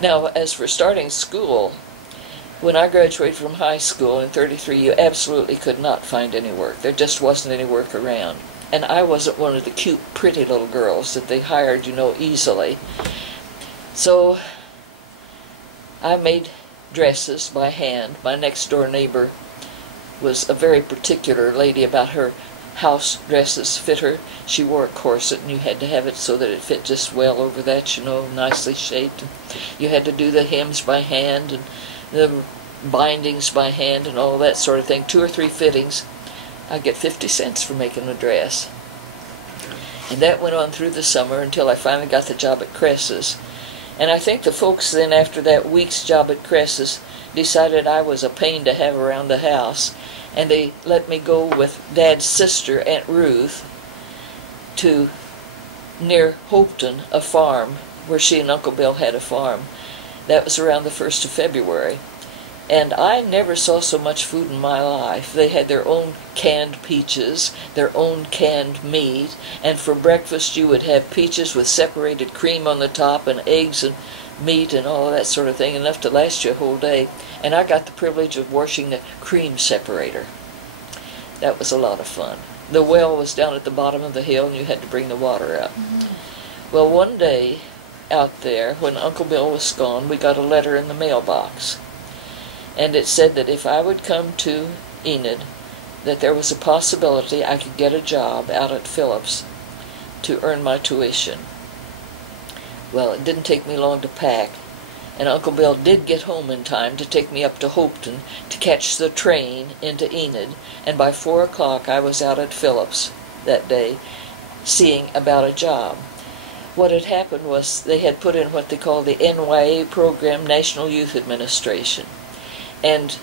Now, as for starting school, when I graduated from high school in '33, you absolutely could not find any work. There just wasn't any work around. And I wasn't one of the cute, pretty little girls that they hired, easily. So I made dresses by hand. My next-door neighbor was a very particular lady about her house dresses fit her. She wore a corset, and you had to have it so that it fit just well over that, nicely shaped. And you had to do the hems by hand and the bindings by hand and all that sort of thing. 2 or 3 fittings. I'd get 50 cents for making a dress. And that went on through the summer until I finally got the job at Cress's. And I think the folks then, after that week's job at Cress's, decided I was a pain to have around the house, and they let me go with Dad's sister, Aunt Ruth, to near Hopeton, a farm, where she and Uncle Bill had a farm. That was around the 1st of February. And I never saw so much food in my life. They had their own canned peaches, their own canned meat, and for breakfast you would have peaches with separated cream on the top and eggs and meat and all of that sort of thing, enough to last you a whole day. And I got the privilege of washing the cream separator. That was a lot of fun. The well was down at the bottom of the hill, and you had to bring the water up. Well, one day out there, when Uncle Bill was gone, we got a letter in the mailbox. And it said that if I would come to Enid, that there was a possibility I could get a job out at Phillips to earn my tuition. Well, it didn't take me long to pack, and Uncle Bill did get home in time to take me up to Hopeton to catch the train into Enid, and by 4 o'clock I was out at Phillips that day seeing about a job. What had happened was they had put in what they call the NYA program, National Youth Administration. And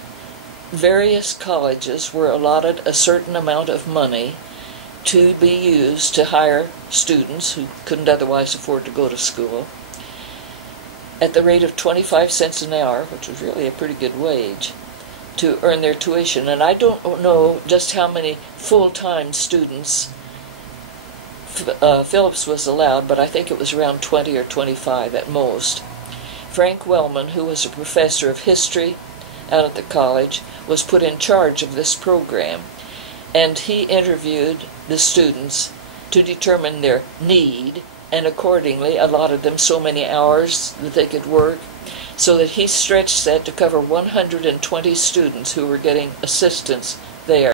various colleges were allotted a certain amount of money to be used to hire students who couldn't otherwise afford to go to school at the rate of 25 cents an hour, which was really a pretty good wage, to earn their tuition. And I don't know just how many full-time students Phillips was allowed, but I think it was around 20 or 25 at most. Frank Wellman, who was a professor of history out at the college, was put in charge of this program, and he interviewed the students to determine their need, and accordingly allotted them so many hours that they could work, so that he stretched that to cover 120 students who were getting assistance there.